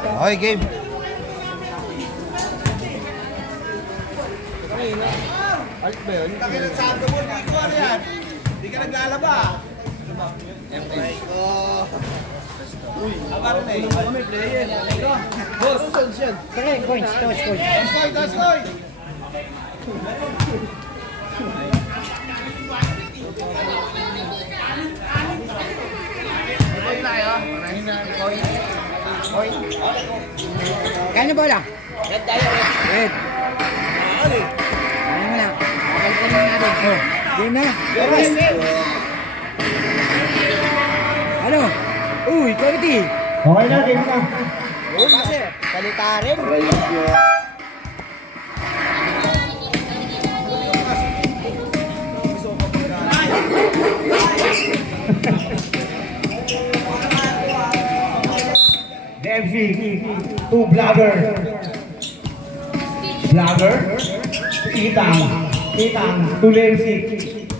Okay, game. Alt ba yun? Sabi mo, hindi ko ano yan. Hindi ka naglalaba. Uy, abaro na eh. Ako may player. Boss, sunod. Sige, coins. Toss coin. Kano bola? Red tayo, red. Red. Ano mo lang? Kapalitan na natin. Oh, game na. Ano? Uy, quality. Okay na, game na. Kasi, salita rin. DMC to Blogger. Blogger. Itang to Lemsik.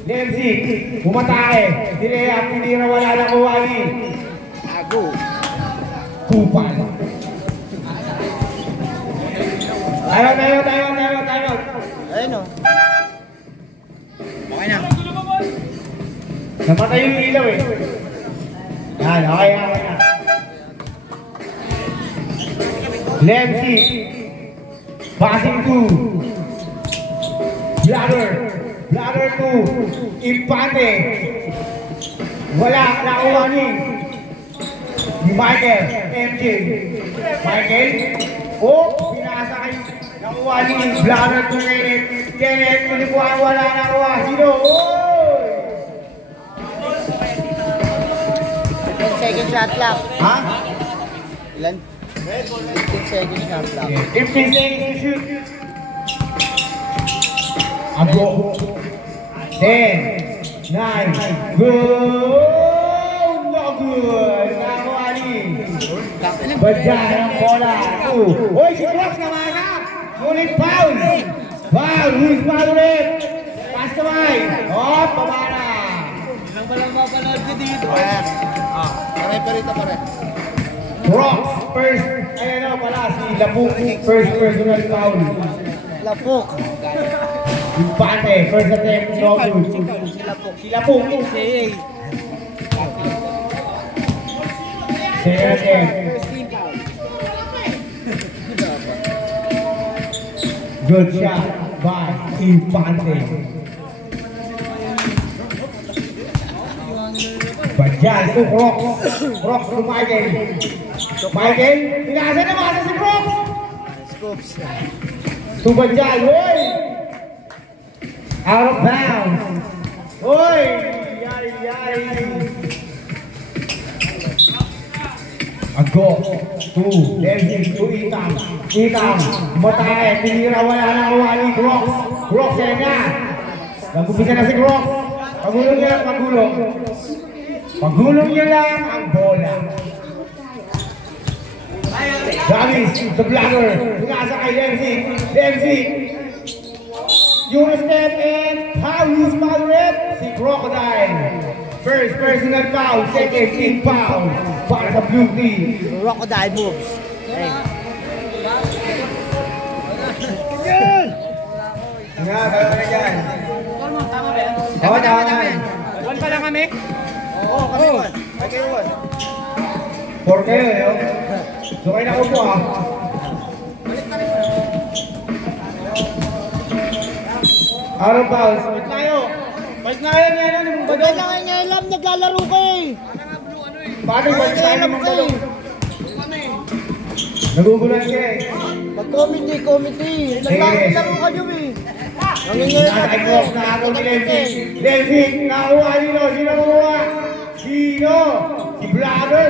Lemsik, bumatake. Tinira wala na kuwali. Ago. Kupal. Tayo. Ayun o. Okay na. Namatay yung ilaw eh. Yan, okay na. Lemsik. Passing to Blogger to Infante. Wala, nakuwanin. Ni Michael, MJ. Michael, pinasa kayo. Nakuwanin, Blogger to Kenneth, Kulipuan, wala nakuha. Sino? 10 seconds shot clock. Ha? Ilan? 15 seconds shot clock. 15 seconds to shoot. Ago. 10, 9, go! No good! Nakuwanin. Badyan ang bola. Uy, si Crocs naman na! Ulit foul! Foul! Who's foul ulit? Pass kamay! Baba na! Ilang ba lang mapanood ko dito? Pare-parito pare. Crocs! First, ayan o pala, si Lapuk. First personal foul. Lapok. Infante, first attempt, no good. Si Lapuk. Say, Second attempt. Good shot by Infante. Badyan to Crocs. Crocs to Michael. Michael, pinasa na masa si Crocs. scoops. To Badyan, oy! Out of bounds. Oy! Yari. Ago. To Levin. To Itang. Matay. Tinira wala na kawali. Crocs yan na. Nagpupisa na si Crocs. Pagulong niya lang ang bola. Davis, the Blogger. Pinasa kay Lemsik. Eurostep and Paulus Malret. Si Crocodile. First personal foul. Second team foul. Para sa blue team. Crocodile moves. Hey. Tama na dyan. Tama ba yan? Tama. One pa lang kami? Oo, kami one. Okay, one. 4 kayo eh. So kayo nakupo ha. Out of bounds. Balik na kayo ngayon. Bagay na kayo ngayon lang, naglalaro ko eh. Paano balik tayo naman kayo? Nagugulan siya eh. Mag-committee. Naglalaro ka nyo eh. Nakakagos na ako ni Levin, nakuha nino. Sino kuha? Sino? Si Blogger.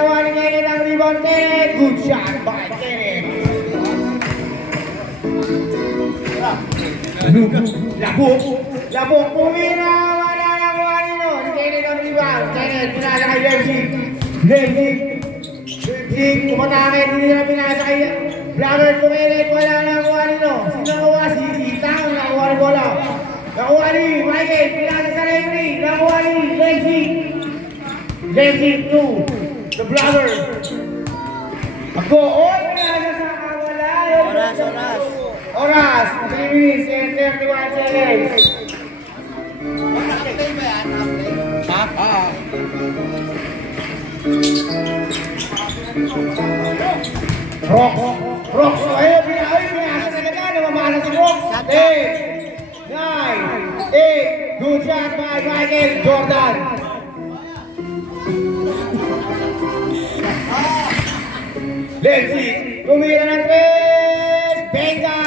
Wala ni Kenneth ang rebound. Kenneth. Good shot by Kenneth. Labok. Pumira. Wala na kuha nino. Si Kenneth ang rebound. Kenneth. Pinasa kay Levin. Kumatake. Pinasa kay Blogger. Kenneth. Wala na kuha nino. Sino kuha? Si Itang. Nakuha ni bola. Nakuha ni Michael. Pinasa sa referee. Nakuha ni Lemsik 2. The Blogger. Doon pinasa sa kawalan. Oras. 3 minutes and 31 seconds. Rock. So, ayun, pinasa talaga. Namamasa si Rock. 10, 9, 8. Good shot by Michael Jordan. Lenzi, tumira ng 3. Benga!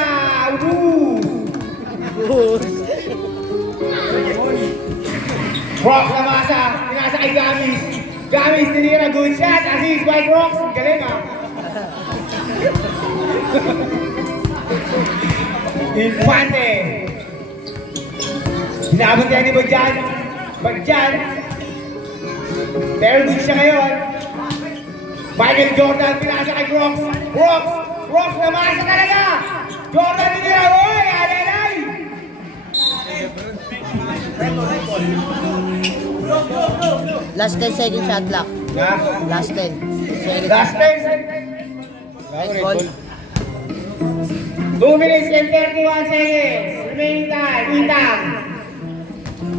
Rock na masa. Pinasa kay Gamis. Gamis, tinira. Good shot. Assist by Rock. Galing ha. Infante. Hinabot niya ni Badjan. Pero good siya ngayon. Michael Jordan, pinasa kay Rock. Rock na masa talaga. Jordan, tinira. Uy, alelay. Last 10 second shot clock. Last 10. Last 2 minutes and 31 seconds. Remaining time. Itang.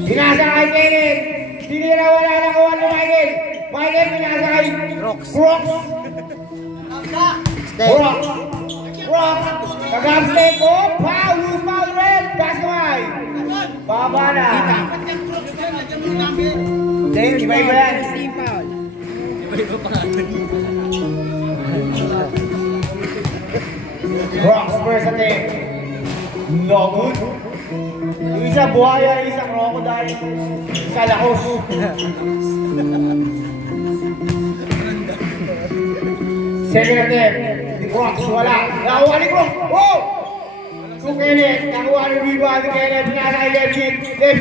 Pinasa kay Kenneth. Tinira, wala na kuha ni Michael. Michael, pinasa kay Rock. Kag-upstep ko. Foul. Loose foul red. Basketball. Baba na. Iba-iba yan. Rock first attempt. No good. Yung isa buhaya, isa crocodile, isa lakos. Second attempt. Rocks wala. Nakuha ni Rock. Oh! To Kenneth. Nakuha ni rebound ni Kenneth. Pinasa kay left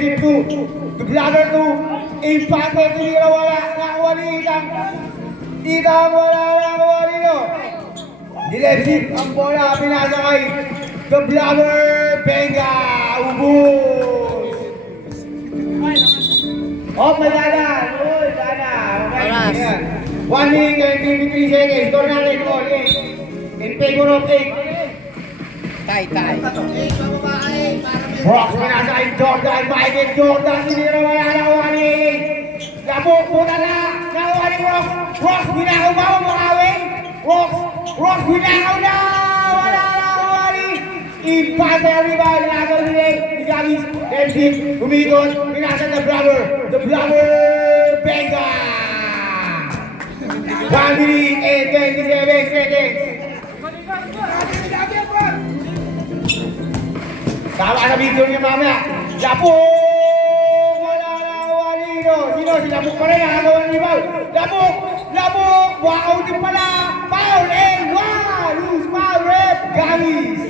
hip 2. The bladder 2. Infante. Tinira wala. Nakuha ni Itang. Itang wala. Nakuha nito. Dilipsip ang bola, pinasa kay The Blabber, Benga, ubus! May dadan! Uy, dadan! 1 minute and 53 seconds, score natin all 8. In favor of 8. Tay. Rock, pinasa kay Jordan, Michael Jordan, sinira wala na 1-8. Labok, puta na! Nakuha ni Rock! Rock, binakaw ba mo makawin? Rock, binakaw na! Wala na kuha ni Infante ang rebound, nakaw ni Gamis, Dempsey, umikot, pinasa The Blabber, Benga! 1 minute and 27 seconds. Tama sa video niya mamaya. Labok! Wala na kuha nito. Sino? Si Labok pa rin, nakagawa ng rebound. Labok! Wow din pala! Foul and 1! Loose foul rep! Gamis!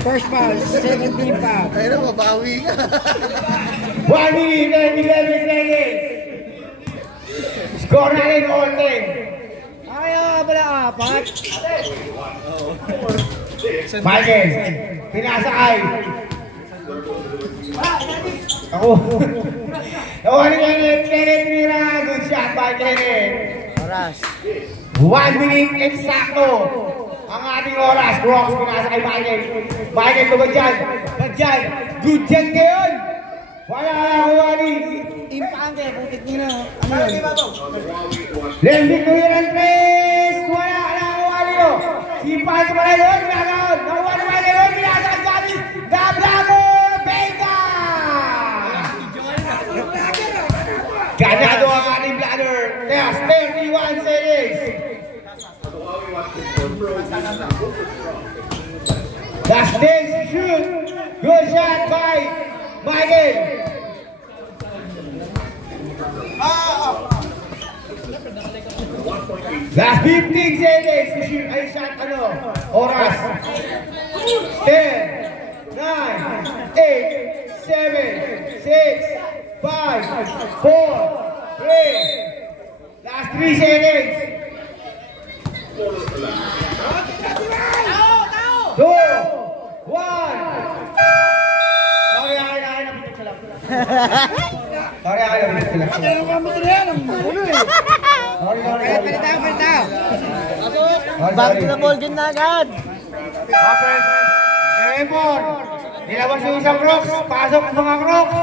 First foul, second team foul. Kaya na mabawi ka. 1 minute and 11 seconds. Score na rin all 10. Pala apat. Michael, pinasa kay. Ako. Nakuha ni Kenneth Mira. Good shot by Kenneth. Oras. 1 minute eksakto ang ating oras. Rocks, pinasa kay Michael. Michael, Badjan. Good dyan ngayon. Wala na kuha ni Infante, putik nyo na. Lenzi, tuloy ng 3. Wala na kuha nito. Si Infante pa rin yun. Nakuha ni Michael yun. Pinasa kay Gamis. The Blabber, Benga! Ganado ang ating bladder. Kaya 31 seconds. Last dance shoot. Good shot by Michael. Last 15 seconds to shoot. Ay shot oras. 10, 9, 8, 7, 6, 5, 4, 3. Last 3 seconds. 2, 1. Sorry, napitik ko lang. Sorry. Palitaw. Back to the ball game na agad. Open. Raymond. Nilabas yung isang Crocs. Pasok ang mga Crocs.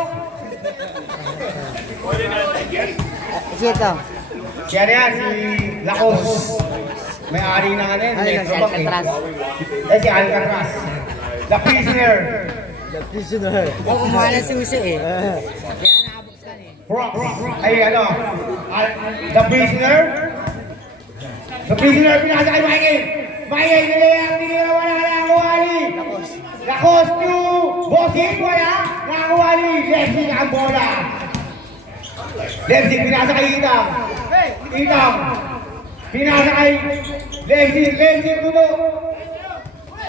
Sige ito. Siya na yan, si Lacos. May-ari na nga rin. Ay, si Alcatraz. Si Alcatraz. The Prisoner. The prisoner. Kumuha ng susi eh. Kaya nakabuksan eh. Ay, ano? The Prisoner. The Prisoner, pinasa kay Michael. Michael, nila wala na ang Wally. Lacos to Bossing, wala. Nakakuwali. Lexing ang bola. Lexing, pinasa kay Itang. Itang. Pinasa kay Lexing. Lexing, tulo.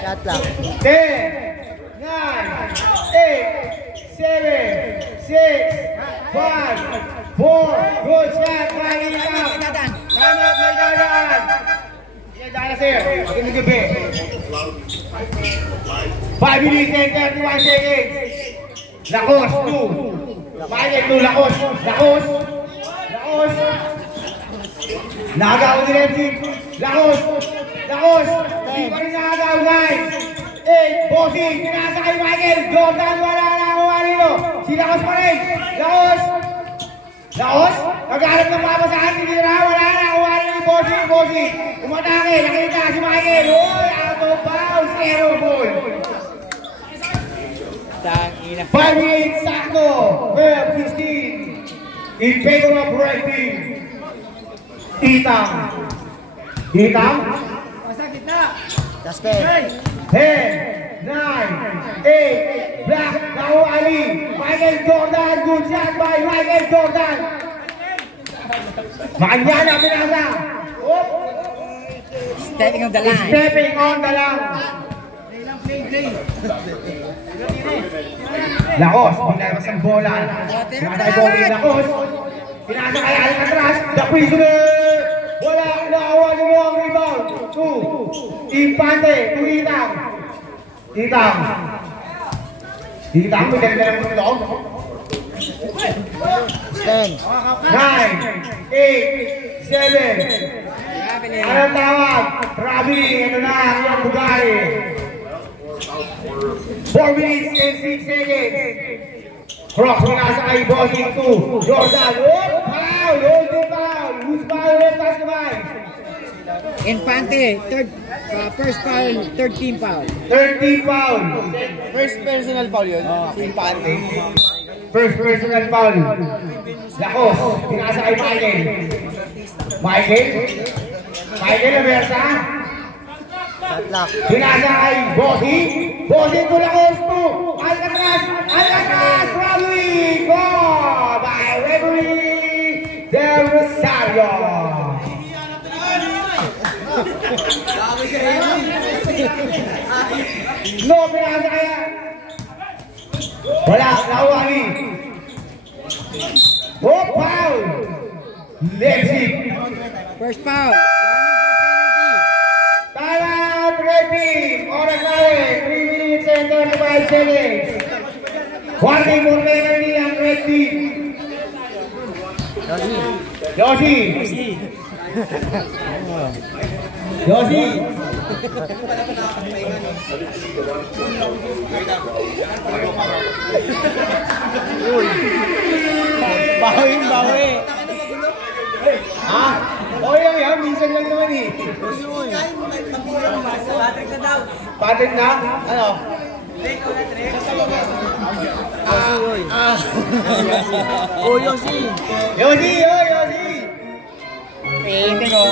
Shot clock. 10, 9, 8, 7, 6, 5, 4, good shot, Michael Itang. Time out, may dadaan. Dadaan, sir. Magandang gabi. 5 minutes and 31 seconds. Lacos, 2. Michael, 2. Lacos. Lacos. Lacos. Nakagaw ni Lexing. Lacos. Lacos. Di pa rin nakagaw, 9, 8. Bossing. Pinasa kay Michael. Jordan, wala na ako nito. Si Lacos pa rin. Lacos. Lacos. Nagharap ng papasahan. Tinira. Wala na ako nito. Bossing. Bossing. Umatake. Nakita si Michael. Uy, out of bounds. Zero ball. 5 minutes, sakto. 12-16. In favor of red team. Itang. Itang. Last 10. 10, 9, 8, Black, Nao Ali, Michael Jordan, good shot by Michael Jordan. Makanyana, pinasa. Stepping on the line. Stepping on the line. Lacos, pinalabas ang bola. Pinasa kay Bobby Lacos. Pinasa kay Alcatraz. The Prisoner. Wala, nakawa niyo ang rebound. 2. Infante, Itang. Itang. Itang, may dala ng tulong. 10. 9, 8, 7. Anong tawag? Rabi, ito na, ang bugay. 4 minutes and 6 seconds. Crocs, pinasa kay Bossing 2. Jordan, oh, foul, holding foul. Who's foul, left pass naman. Infante, first foul, third team foul. 13 foul. First personal foul yun. Si Infante. First personal foul. Lacos, pinasa kay Michael. Michael? Michael, Aversa? Shot clock. Pinasa kay Bossing. Bossing to Lacos to Alcatraz. Alcatraz, Rabi. Goal by referee Del Rosario. No, pinasa kaya. Wala, Lawali. Oh, foul. Lexing. First foul. Time out, red team. Oras na rin. 3 minutes and 35 seconds. Warning for penalty ang red team. Yoshi. Yoshi. Bawi. Ha? Okay lang yan. Minsan lang naman eh. Patrick na daw. Patrick na? Ano? Oh, Yoshi. Yoshi! Oh, Yoshi! Pwede ko.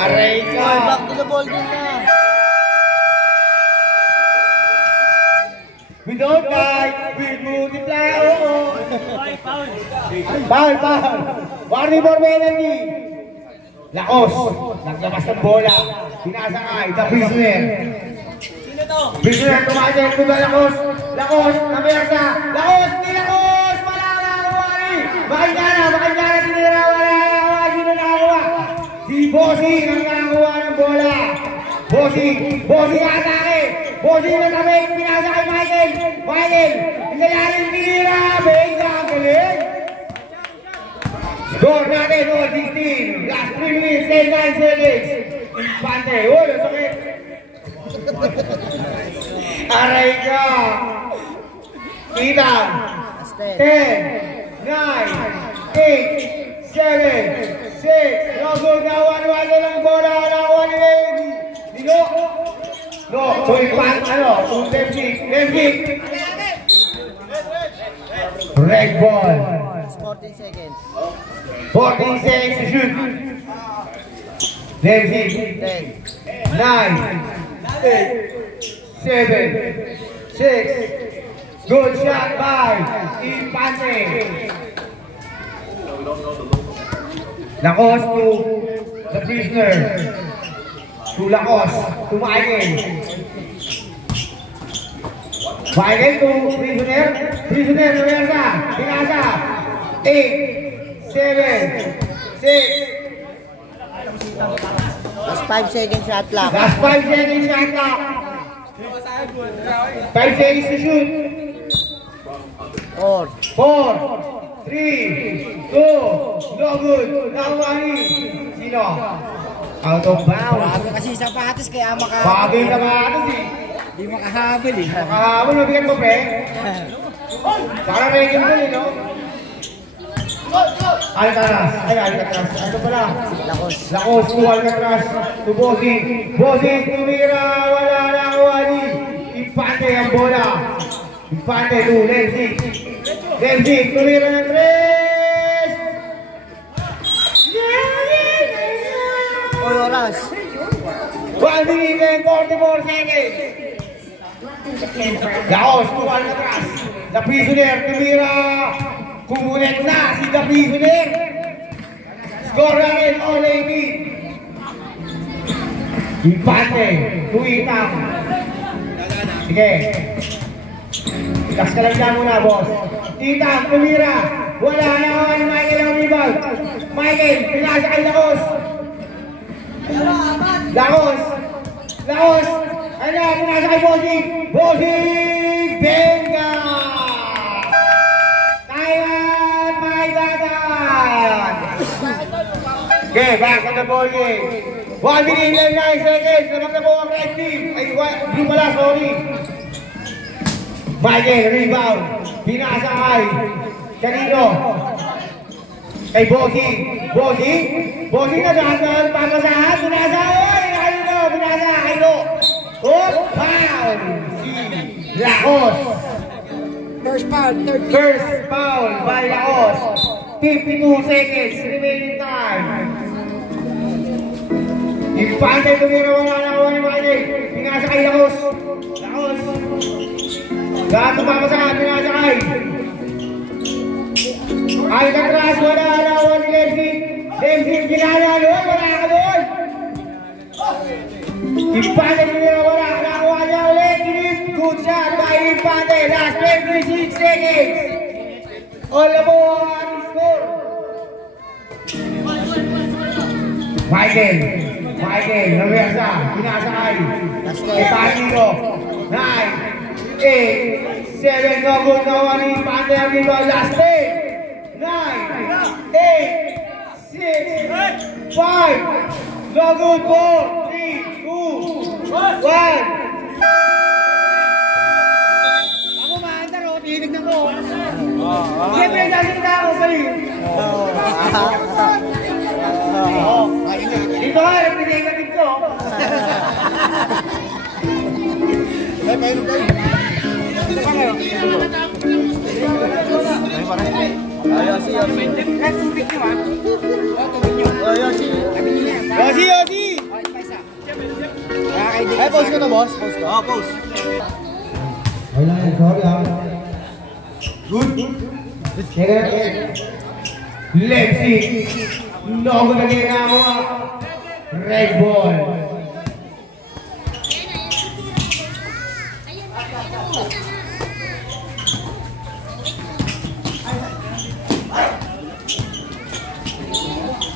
Aray ka! Back to the ball game na. We don't die, we multiply. Oh, Foul. Warning for penalty. Lacos. Naglabas ng bola. Pinasa kay The Prisoner. Sino to? Prisoner, tumasin. Tuga Lacos. Lacos, namersa. Lacos, ni Lacos. Wala na, Wally. Makanyana. Tinira. Wala. Sino nakakuha? Si Bossing ang nakakuha ng bola. Bossing atake. Bossing na kami. Pinasa kay Michael. Inayarin tinira. Bengka ang galing. Score natin, 16. Last 3 minutes and 9 seconds. Infante. Uy, ang sakit. Aray ka. Kita. 10, 9, 8, 7, 6. No good. Nawan-wan na lang bola. Nawan ni Dino. No, so infant, left kick. Red ball. 14 seconds. 14 seconds to shoot. Left kick. 10. 9, 8, 7, 6. Good shot by Infante. Lacos to the prisoner. To Lacos. To Michael. Michael to prisoner. Prisoner to Versa. Pinasa. 8, 7, 6. Last 5 seconds shot clock. Last 5 seconds shot clock. 5 seconds to shoot. 4. 4, 3, 2, no good. Nawani. Sino? Out of bounds. Bago kasi sapatos kaya Bagay na matos eh. Hindi makahabol eh. Makahabol, mabigat mo pre. Parang reggae mo no? Alcatraz. Alcatraz. Ano pala? Lacos to Alcatraz. To Bosi. Bosi, tumira. Wala na Nawani. Infante ang bola. Infante to Lenzik. Lenzik, tumira ng 3. Oy, oras. 1 minute and 44 seconds. Laos to Alcatraz. The prisoner, tumira. Kumulit na si The Prisoner. Score na rin, all 18. Infante, tuwitang. Sige. Relax ka lang dyan muna, boss. Itang, tumira. Wala na ako ni Michael ang rebound. Michael, pinasa kay Lacos. Lacos. Ano, pinasa kay Bossing. Bossing, benga! Taiwan, my God! Okay, back on the ball game. 1 minute and 9 seconds. Naman na po ang red team. Ay, blue pala, sorry. Michael, rebound. Pinasa kay kanino? Kay Bossing. Bossing na dahan papasahan. Pinasa. Oy, pinasa. Kaino. Oh, foul. Si Lacos. First foul, First foul by Lacos. 52 seconds remaining time. Infante tumira, wala na ako ni Michael. Pinasa kay Lacos. Lahat ng papasahan, pinasa kay Alcatraz, wala na ako ni Lenzik, ginala doon, wala ka doon. Infante tumira, wala na ako niya ulit. Good shot by Infante. Last 26 seconds. All aboard ang score. Michael, Roberta, pinasa kay Patino. 9, 8, 7, no good, no one. Infante ang rebound. Last 10, 9, 8, 6, 5, no good, 4, 3, 2, 1. Tinignan ko. Siyempre, nasinta ako pa rin. Dito ka, nagpinigatig ko. Ay, mayroon kayo. Dito pa kayo. Yosi. Tubig nyo ha. Yosi. Ay, pause ko na, boss. Pause. Wala yan, sorry ha. Good. Lenzik. No good again now. Red ball.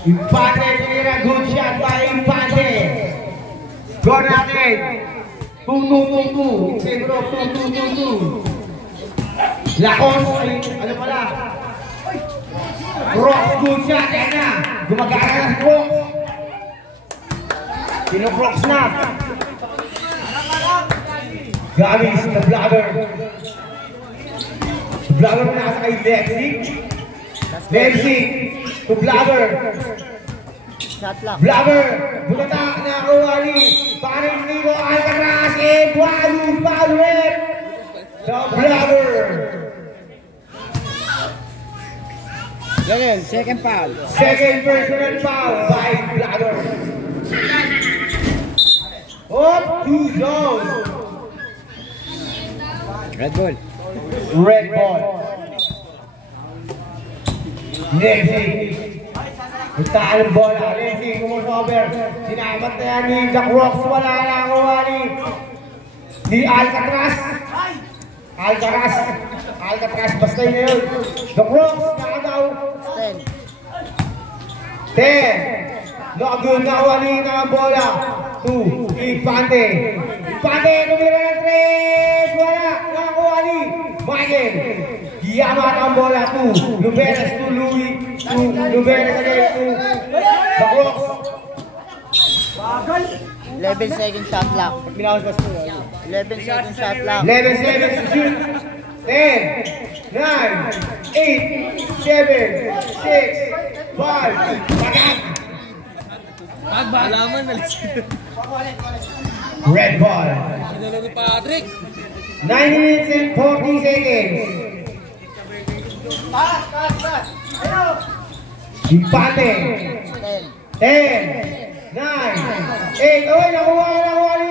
Infante, good shot by Infante. Score natin. 2-2-2-2. Siguro 2-2-2-2. Lacos, ano pala? Rocks, good shot, yan na. Gumagana na si Rocks. Pinukroks na. Gamis na vlogger. Vlogger na nasa kay Lexi. Lexi to vlogger. Shot lock. Vlogger. Butata na Kuwali. Paring Nico Alcaraz. And Walu Paulet. The vlogger. Second foul. Second personal foul by vlogger. Up to zone. Red ball. Red ball. Lexi. Itaan ang bola. Lexi kumukover. Sinabat na yan ni The Crocs. Wala na Kuwali. Ni Alcatraz. Alcatraz. Basta yun na yun. The Crocs. Nakagaw. 10. 10. Lagyan na Kuwali na ang bola. 2. Infante. Tumira ng 3. Wala. Na Kuwali. Michael. Yamat ang bola. 2. Luberes to Louis. 2. Luberes again. 2. The Crocs. 11 second shot lock. 11 second shot lock. 11 seconds to shoot. 10, 9, 8, 7, 6, 5. Pagat. Alaman na Red ball. Sinalo ni Patrick. 9 minutes and 40 seconds. Empate. 10. 10, 9, 8. Oh, nakuha ni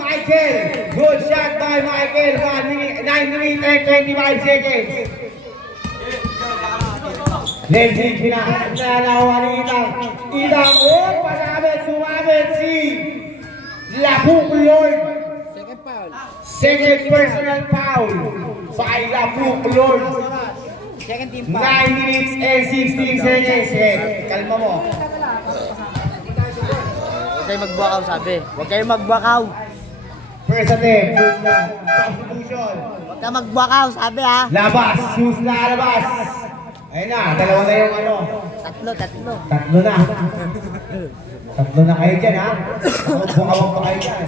Michael. Good shot by Michael. 9 minutes and 25 seconds. Lexi, pinakalawa ni Itang. Itang, oh, sumabit si Lapuk Lord. Second foul. Second personal foul by Lapuk Lord. Second team 9 foul. minutes and 16 seconds. Kalma mo. Huwag kayo magbwakaw, sabi. Huwag kayo magbwakaw. First attempt, good na. Substitution. Huwag ka magbwakaw, sabi ha. Labas, shoes na labas. Ayun na, dalawa na yung ano. Tatlo. Tatlo na. Tatlo na kayo dyan ha. Bukawang pa kayo dyan.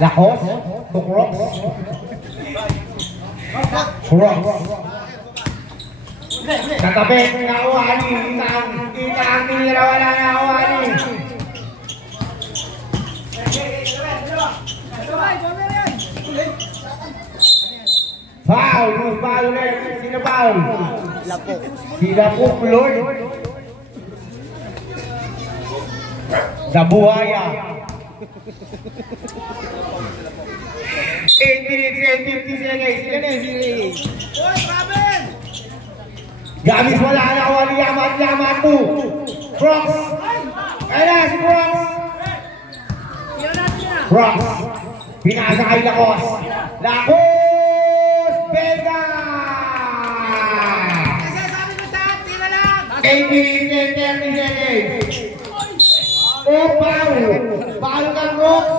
Lakos, Tukroks. Crocs. Katabi, Nawali. Itang tinira, wala na Nawali. Foul ulit. Sino foul? Lapok. Si Lapuk Lord. Dabuhaya. 8 minutes and 50 seconds. Sila na yung sila. Gamis wala na. Wali yamat po. Crocs. Ayun na si Crocs. Crocs. Pinasa kay Lakos. Lakos! Belga! 8 minutes and 30 seconds. Oh, foul! Foul ka, Crocs.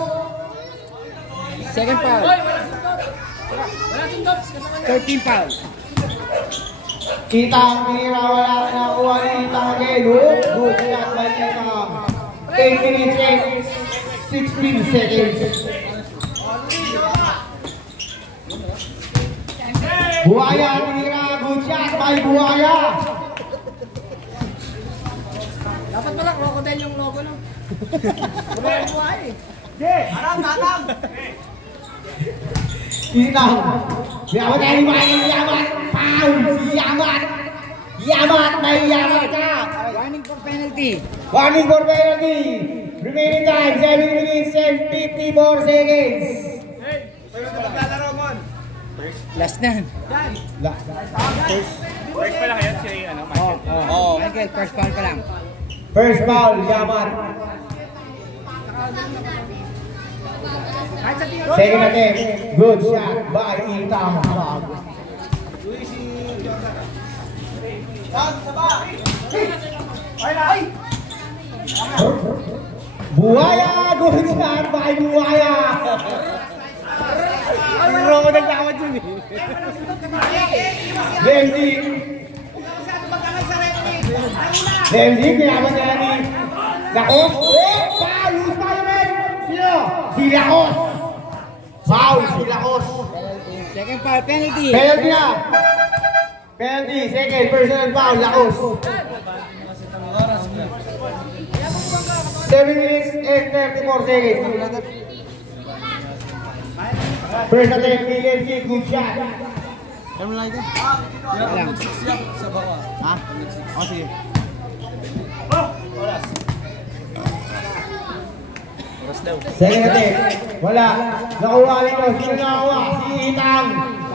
Second foul. 13 foul. Kita ang pinira, wala na kuha ni Kita again. Good shot by Kita. 8 minutes and 16 seconds. Buhaya, pinira. Good shot by Buhaya. Dapat pala crocodile yung logo no. Buhay. Tatang. Kita. Yamat tayo ni Michael. Yamat. Foul. Si Yamat. Yamat. May Yamat ka. Warning for penalty. Warning for penalty. Remaining time 7 minutes and 54 seconds. Last na. First pa lang yan si Michael. Michael, first foul pa lang. First foul, Yamat. Second attempt, good shot by Itang. Buhaya, good shot by Buhaya. Ang wrong na tawad yun eh. Lemzi, kinaban niya ni Lacos. Foul! Who's foul man? Sino? Si Lacos. Foul, si Lacos. Second foul, penalty. Penalty na. Penalty, second, personal foul, Lacos. 7 minutes and 34 seconds. First attempt, PMC, good shot. Ano mo lang ito? Sa baka. Ha? O, sige. Second attempt, wala. Nakuha nito, sino nakakuha? Si Itang.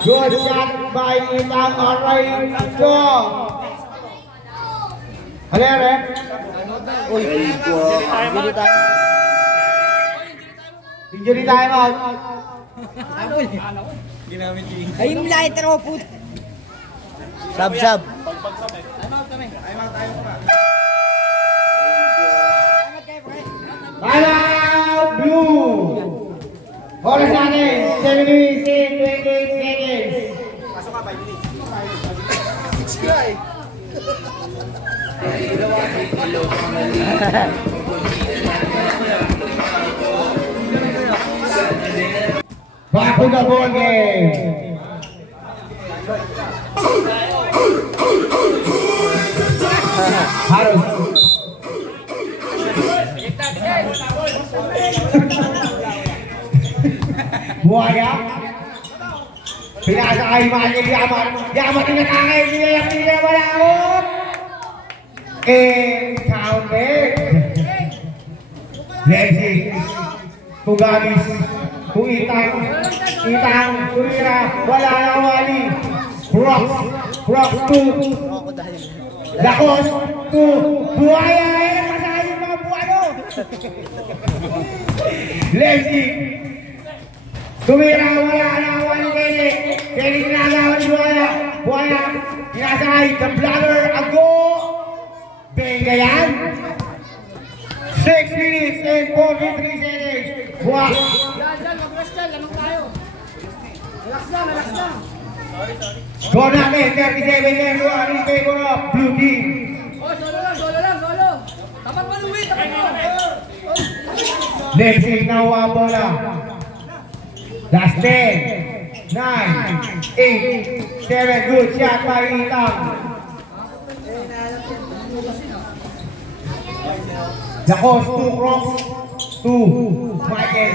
Good shot by Itang. Alright, let's go. Ano yan, eh? Uy, injury tayo. Injury time out. Ginamit yung... Ayun yung lighter o puto. Sab. Time out tayo pa. Time out, blue. Oras natin, 7 minutes and 28 seconds. Pasok ka, 5 minutes. Back to the ball game. Harus. Buaya. Pinasa kay Manil Yaman. Yaman tinatangay. Niya wala ako. Counted. Lexi. Tugamis. Itang. Tumira. Wala na wali. Brooks 2. Lacos 2. Buaya. Masahin yung mga buwano. Lexi. Tumira, wala na wali Kelly. Kelly ginagawa ni Buaya. Buaya, kinasakay. The Bladder, ago. Benga yan. 6 minutes and 43 seconds. Buaya. Score natin, 37 and 1 in favor of Blue Team. Solo. Tapat pa Louie, tapat pa. Next is now bola. Last 10, 9, 8, 7, good shot by Itang. Lacos, 2 Crocs, 2 Michael.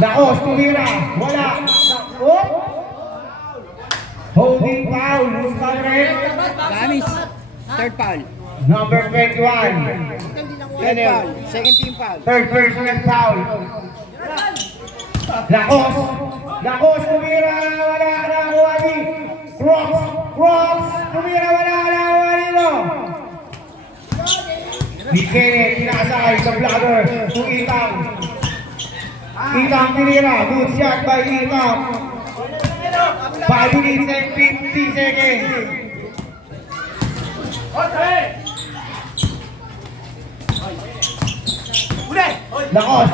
Lacos, tumira, wala. Oh! Holding foul, who's colored? Gamis. Third foul. Number 21. Third foul. Second team foul. Third personal foul. Lacos, tumira, wala na wali. Crocs, tumira, wala na wali no. Ni Kenneth, kinakasakay sa Bladder, to Itang. Itang tinira, good shot by Itang. 5 minutes and 50 seconds. Lacos,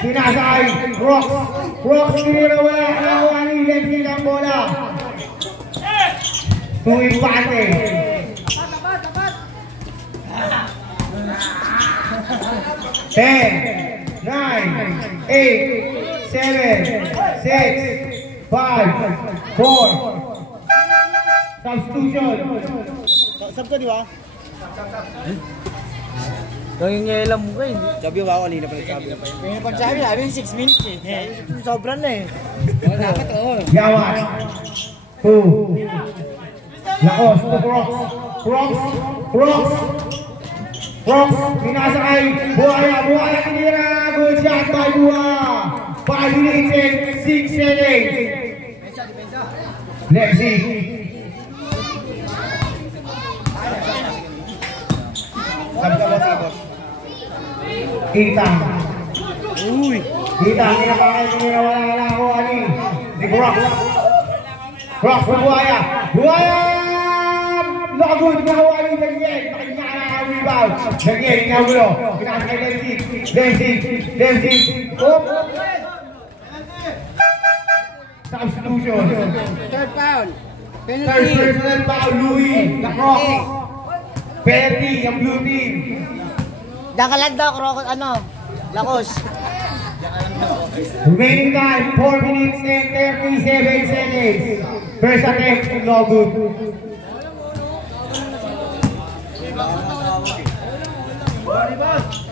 sinasakay, Brooks, tinira, wala na wali, Lexi ng bola. To Infante. 10, 9, 8, 7, 6, 5, 4. Substitution. Sab ka, di ba? Nangingialam mo ka, hindi? Sabi ko ako kanina pa nagsabi. Kaya pagsabi namin 6 minutes eh. Sobra na eh. Dapat oo. Yawan. 2. Lacos, to Crocs, pinasakay. Buaya, tinira. Good shot by Buaya. 5 minutes and 6 seconds. Lexi. Itang. Itang, pinapakay, tinira, wala ako, ani. Ni Crocs, Buaya. Lagod na wali Daniel. Pakinggan na ang rebound. Daniel, inagulo. Pinasakay Dempsey. Up. Substitution. Third foul. Third Penalty. personal foul, Louis. The Croc. Penalty, ang blue team. Diyan ka lang daw, Lakos. Remaining time, 4 minutes and 37 seconds. First attempt, no good.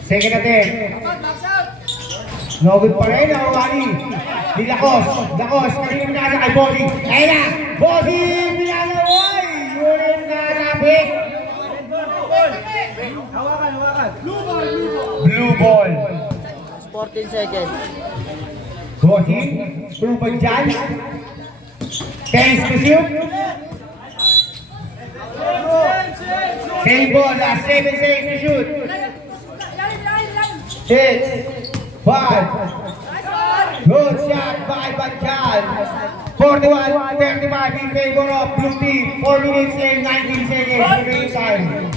Second attempt. No good pa rin, Awani. Di Lakos, kanina pinasa kay Bossy. Ayun na, Bossy, pinasaway! Ngunit narapit. Hawakan. Blue ball. 14 seconds. Bossy, blue ball dyan. 10 to shoot. Same ball, 7 seconds to shoot. 6, 5. Good shot by Banjan. 41-35 in favor of blue team. 4 minutes and 19 seconds remaining time.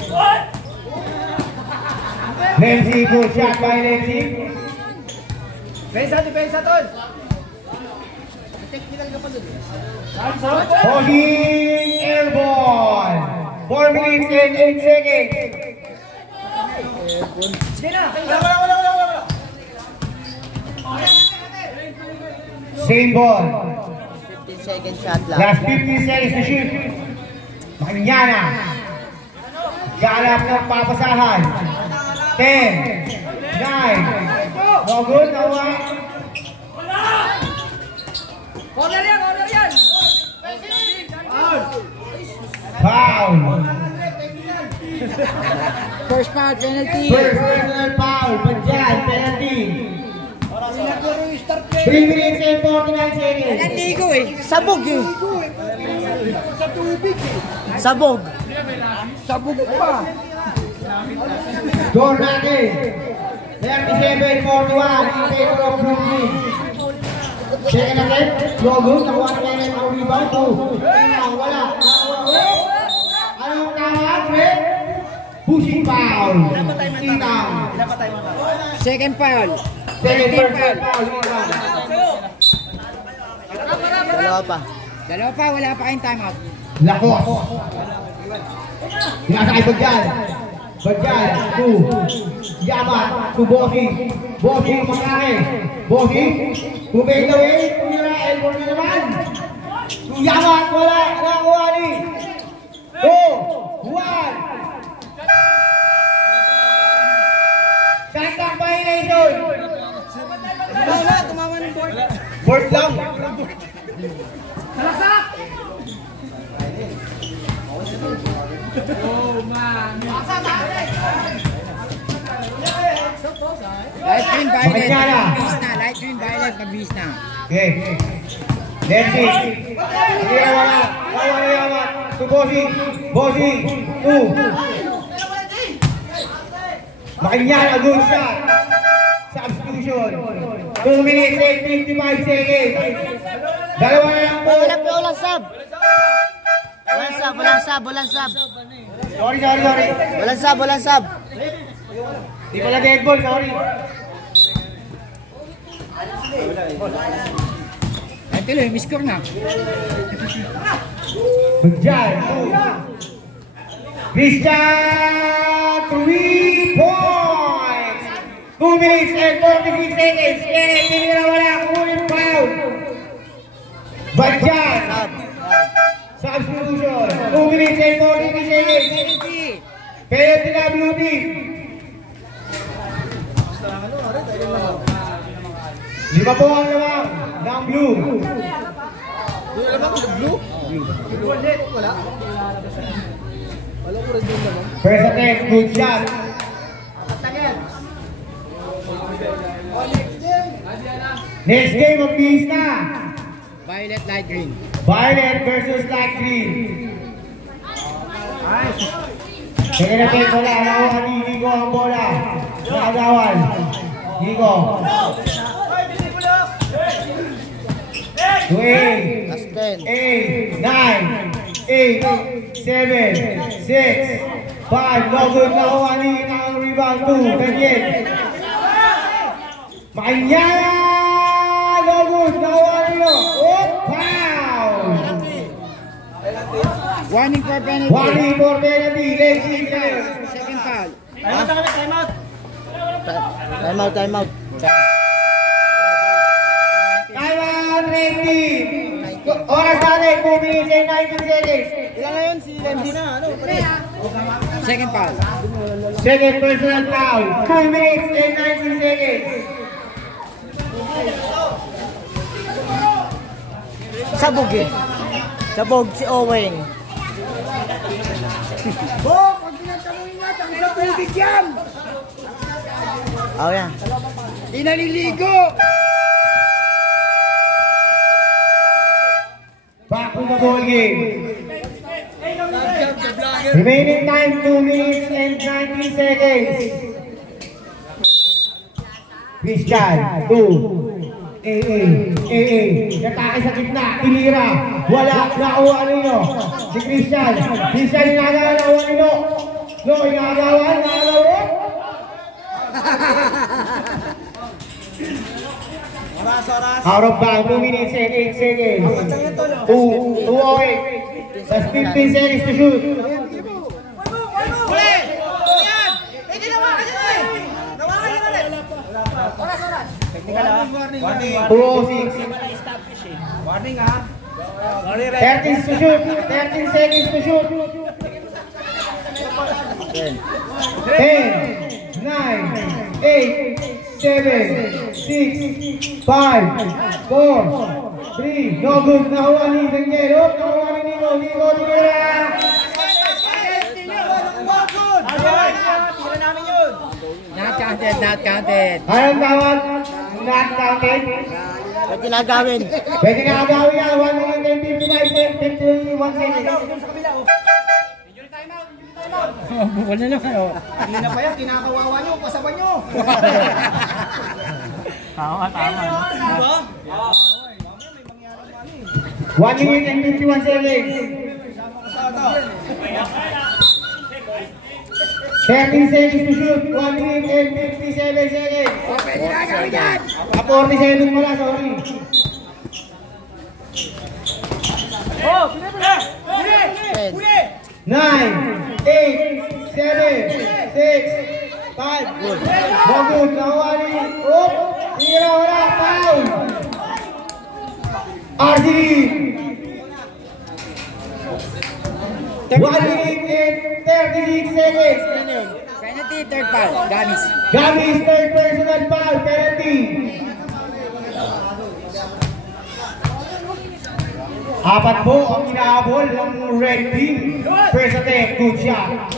Nancy, good shot by Nancy. Depensa, tol. Holding airborne. 4 minutes and 8 seconds. Sige na. Wala. Same ball. 15 seconds shot lang. Last 15 seconds to shoot. Makinyana. Galap ng papasahan. 10, 9. No good, no one. Corner yan. Foul. First foul, penalty. First personal foul. Banjan, penalty. 3 minutes and 49 seconds. Nanligo eh. Sabog eh. Sabog. Sabog pa. Score natin. 37-41 in favor of blue team. Second attempt. No good. Nakuha na kayo ang rebound. Wala. Anong tawag, Fred? Pushing foul. Itang. Second foul. Second personal foul. Itang. Dalawa pa. Dalawa pa, wala pa kayong timeout. Lakos. Pinasakay Bagyan. Bagyan. To Yamat. To Bossy. Bossy Makake. Bossy. To make the way. Elbow na naman. To Yamat. Wala. Nakuha ni. 2, 1. Santang violation. Tumawa ng board. Board lang. Light green, violet. Makinyana. Mabilis na. Light green, violet. Mabilis na. Okay. Let's see. Wala. Yamat. To Bossy. Bossy. 2. Makinyana. Good shot. Substitution. 2 minutes and 55 seconds. Dalawa na lang po. Walang sub. Walang sub. Sorry. Walang sub. Di pala dead ball. Sorry. Ay, tuloy, may score na. Bagyan. 2. Christian. 3 points. 2 minutes and 46 seconds. Kenneth, hindi na wala. Kunin foul. Bagyan. Substitution. 2 minutes and 43 seconds. Penalty na blue team. 5 po ang lamang ng blue. First attempt, good shot. Next game of peace na. Violet, light green. Violet versus light green. Second attempt wala. Nakuha ni Nico ang bola. Nakagawan. Nico. 2, Last 10. 8, 9, 8, 7, 6, 5. No good. Nakuha ni ang rebound. 2. Ganyan. Makinyana! No good. Nakuha niyo. Oh, Warning for penalty. Warning for penalty. Lazy. Second foul. Time out. Time out. Taiwan ready. Oras natin, 2 minutes and 19 seconds. Ilan na yun? Si Lemzy na. Ano? Second foul. Second personal foul. 2 minutes and 19 seconds. Sabog eh. Sabog si Oweng. Pag pinagtanungin nga, tanggap na tubig yan! Oh, yan. Di naliligo! Back to the ball game. Remaining time 2 minutes and 19 seconds. Christian, 2. AA. Natake sa gitna, tinira. Wala, nakuha ninyo. Si Christian. Christian, inagawa, nakuha ninyo. No, inagawa. Out of bounds, 2 minutes and 8 seconds. 2-0. That's 15 seconds to shoot. Warning. 2-0-6. Warning ha. 13 to shoot. 13 seconds to shoot. 10, 9, 8, 7, 6, 5, 4, 3. No good. Nakuha ni Daniel. Nakuha ni Nico. Not counted. Anong tawag? Not counted. Ba't ginagawin? Pwede na agawin yan. 1 minute and 51 seconds. Bukol na naman oh. Hindi na pa yan, kinakawawa nyo, pasaban nyo. Tama. Diba? 1 minute and 51 seconds. 13 seconds to shoot. 1 minute and 57 seconds. Pwede na agawin yan. 47 mula, sorry. Oh, pili! 9, 8, 7, 6, 5. Good. Good. Nakuha ni. Oop. Tira, wala. Foul. RCD. 1 minute and 36 seconds. Penalty, third foul. Gamis. Gamis, third personal foul. Penalty. Apat po ang inaabol ng red team. First attack, good shot.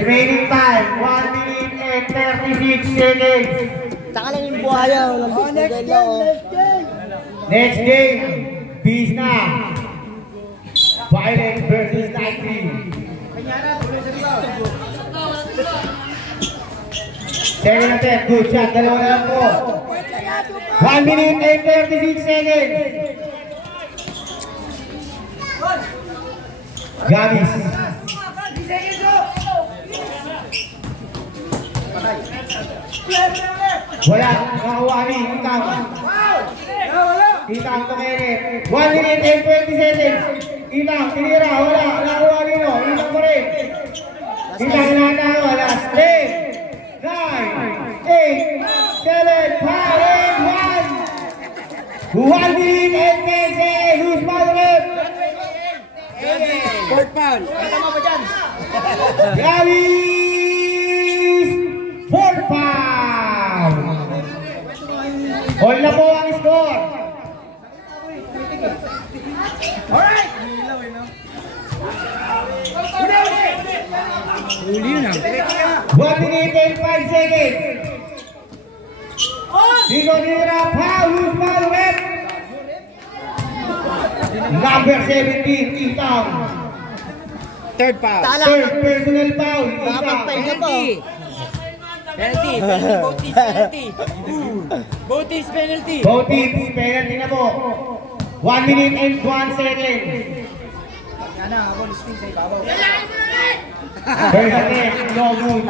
Remaining time, 1 minute and 36 seconds. Taka lang yung buhaya. Next game, Bees na. Violet versus Night Team. Second attack, good shot. Dalawa na lang po. 1 minute and 36 seconds. Gamis. Wala. Nakakuha ni. Itang. Itang tumere. 1 minute and 20 seconds. Itang. Tinira. Wala. Nakakuha nino. Itang pa rin. Itang nanawa. Last 10, 9, 8, 7, 5, and 1. 1 minute and 10 seconds. Who's Madrid? Fourth foul. Gamis! 4 foul! All na po ang score. Alright! Huli yun ah. 1 minute and 5 seconds. Dino Nira, foul, who's Madrid? Number 17, Itang. Third foul. Tala. Third personal foul, Baka Itang. magpahinga po. Penalty. Both teams penalty. Both teams penalty. Both teams, penalty na po. 1 minute and 1 second. Yan na, ako listing sa ibabaw. First attack, no good.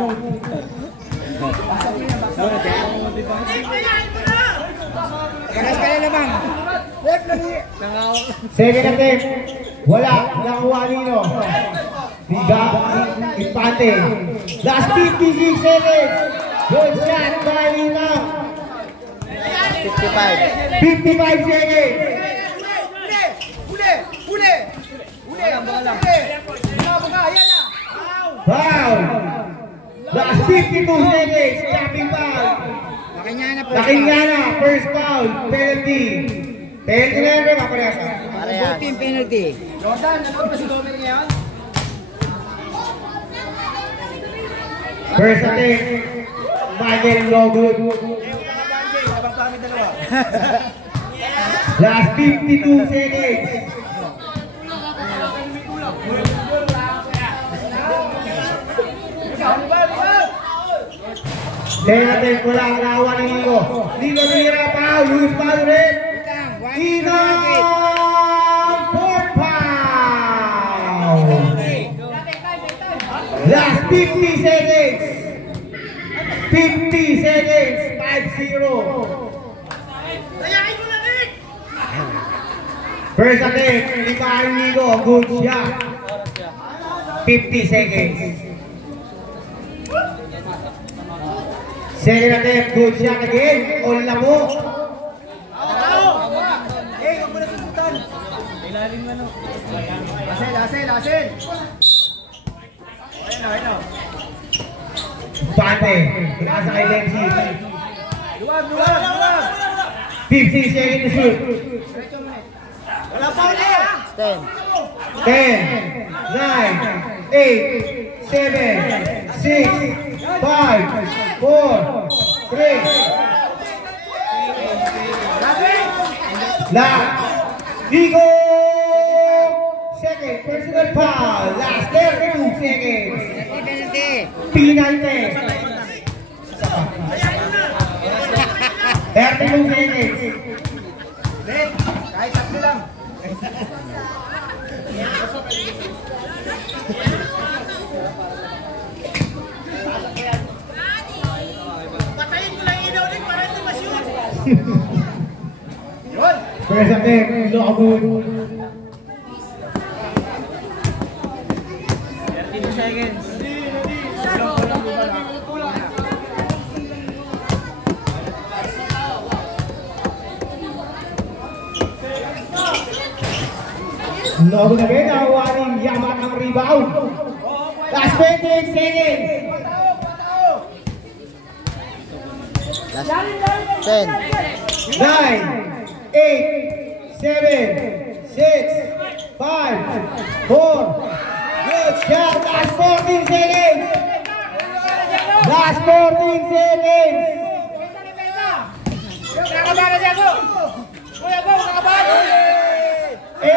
Ganas ka na naman. Second attempt. Wala. Nakuha nino. Biga. Impante. Last 56 seconds. Good shot. Bali na. 55. 55 seconds. Foul. Last 52 seconds. Tapping foul. Lakinyana. First foul. Penalty. Penalty na yun. Parehas. Parehas. Team penalty. Jordan, nanood pa si Gomer ngayon? First attempt. Michael no good. Labas pa kami dalawa. Last 52 seconds. Second attempt wala. Nakawa ni Nico. Nico Rivera foul. Loose foul rin. Nico! Fourth foul. Last 50 seconds. 50 seconds. 5-0. First attempt. Lipahan Nico. Good shot. 50 seconds. Second attempt. Good shot again. All na po. Huwag mo na susutan. Ilalim mo, no? Lasin. Ayun na. Pante. Pinasa kay Lexi. Luwag. 50 seconds to shoot. Wala pa ulit. 10. 10, 9, 8, 7, 6, 5, 4, 3. Nico! Second, personal foul. Last 32 seconds. Penalty. Penalty. 32 seconds. Kahit tatlo lang. Patayin mo lang ilaw ulit para hindi masyut. Yun. First attempt, no good. 32 seconds. No good again, nakuha ni Yamat ang rebound. Last 28 seconds. Last 10. 9, 8, 7, 6, 5, 4. Good shot. Last 14 seconds. Last 14 seconds. Hindi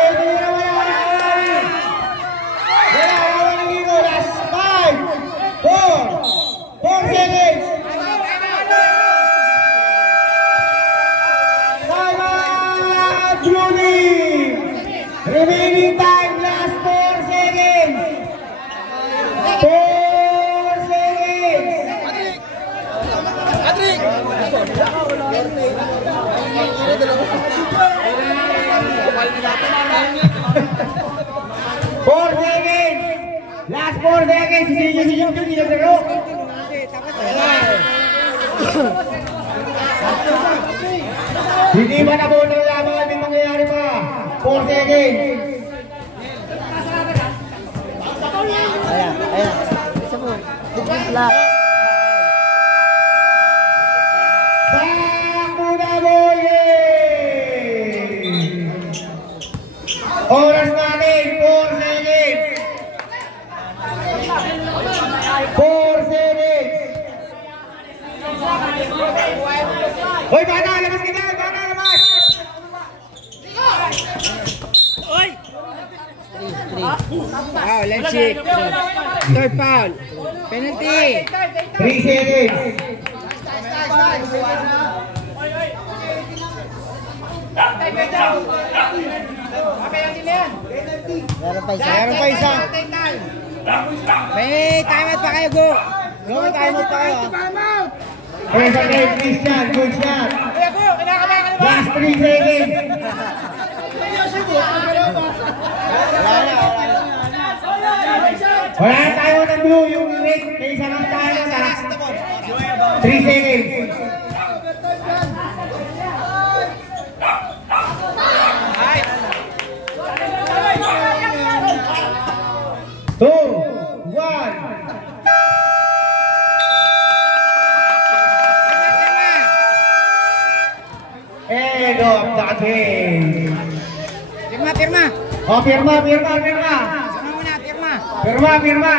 na wala ni Nico. Last 5, 4 seconds. Timeout, Julie! Remaining time, last 4 seconds! 4 seconds! Patrick! 4 seconds! Last 4 seconds! Hindi naglaro! Hindi ba na muna ng laban? May mangyayari pa! 4 seconds! Ayan. Isa po. Black. Back to the volley! Oras natin, 4 seconds! 4 seconds! Hoy, bata! Labas ka dyan! Bata, labas! 3. Foul, let's see. Third foul. Penalty. 3 seconds! Meron pa isa. Meron pa isa. May timeout pa kayo, go. Go, may timeout pa kayo. First attempt, Christian, good shot! Kaya ko, kinakabayan ka na Last 3 seconds. Wala na tayo ng blue. Yung red, may isa lang tayo na. 3 seconds. Two, one. End of the game. Pirma. Oh, pirma. Sama muna, pirma. Pirma. Pirma.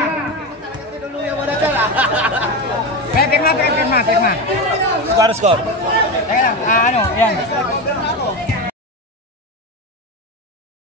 Score. Teka lang, yan.